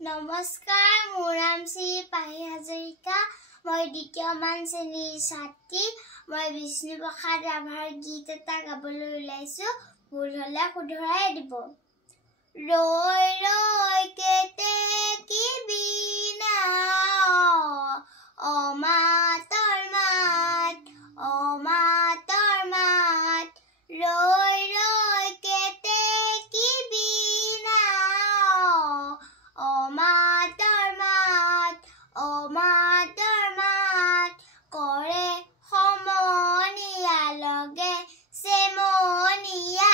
নমস্কাৰ, মোৰ নাম শ্ৰী পাহি হাজৰিকা। মই দ্বিতীয় মান শ্ৰেণীৰ ছাত্ৰী। মই বিষ্ণুপ্ৰসাদ ৰাভাৰ গীত এটা গাবলৈ ওলাইছো। ভুল হ'লে শুধৰাই দিব। ৰৈ ৰৈ কেতেকীবি নাও, অমাতৰ মাত, অমাতৰ মাত। ৰৈ ৰৈ কেতেকীবি নাও, অমাতৰ মাত, অমাতৰ মাত। কৰে সমনীয়া লগে চেমনীয়া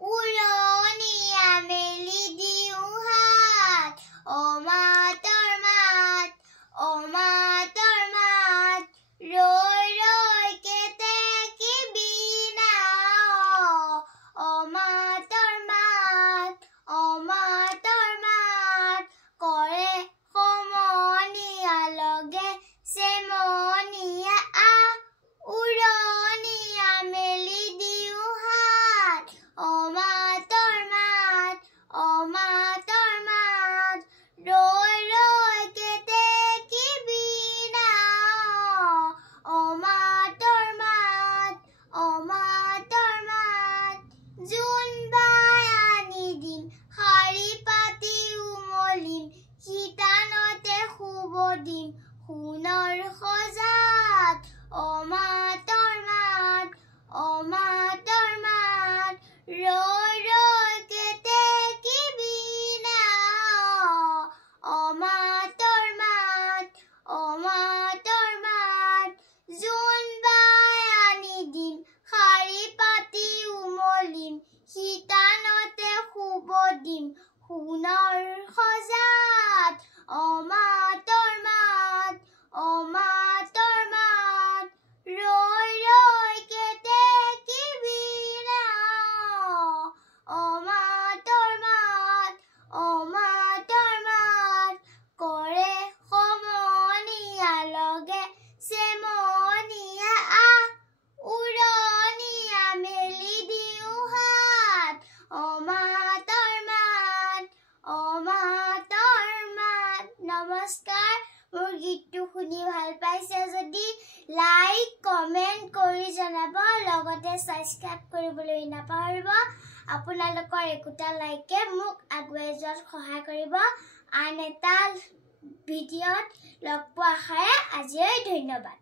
উৰণীয়া মেলি দিওঁ হাত। অমাতৰ মাত, অমাতৰ মাত। ৰৈ ৰৈ কেতেকীবি নাও, অমাতৰ মাত, অমাতৰ মাত। কৰে সমনীয়া লগে চেমনীয়া উৰণীয়া মেলি দিওঁ হাত। অমাতৰ মাত, অমাতৰ মাত। ৰৈ ৰৈ কেতেকীবি নাও, অমাতৰ মাত, অমাতৰ মাত। জোনবাই আনি দিম শাৰী পাতি উমলিম, শিতানতে শুব দিম সোণৰ সজাত। অমাতৰ মাত, অমাতৰ মাত। ৰৈ ৰৈ কেতেকীবি নাও, অমাতৰ মাত, অমাতৰ মাত। জোনবাই আনি দিম শাৰী পাতি উমলিম, শিতানতে শুব দিম সোণৰ সজাত। অমাতৰ মাত, অমাতৰ মাত। ৰৈ ৰৈ কেতেকীবি নাও, অমাতৰ মাত, অমাতৰ মাত। কৰে সমনীয়া লগে চেমনীয়া উৰণীয়া মেলি দিওঁ হাত। অমাতৰ মাত, অমাতৰ মাত। নমস্কাৰ। মোৰ গীতটো শুনি ভাল পাইছে যদি লাইক কমেণ্ট কৰি জনাব, লগতে ছাবস্ক্ৰাইব কৰিবলৈ নাপাহৰিব। আপোনালোকৰ একোটা লাইকে মোক আগুৱাই যোৱাত সহায় কৰিব। আন এটা ভিডিঅ'ত লগ পোৱা আশাৰে আজিলৈ ধন্যবাদ।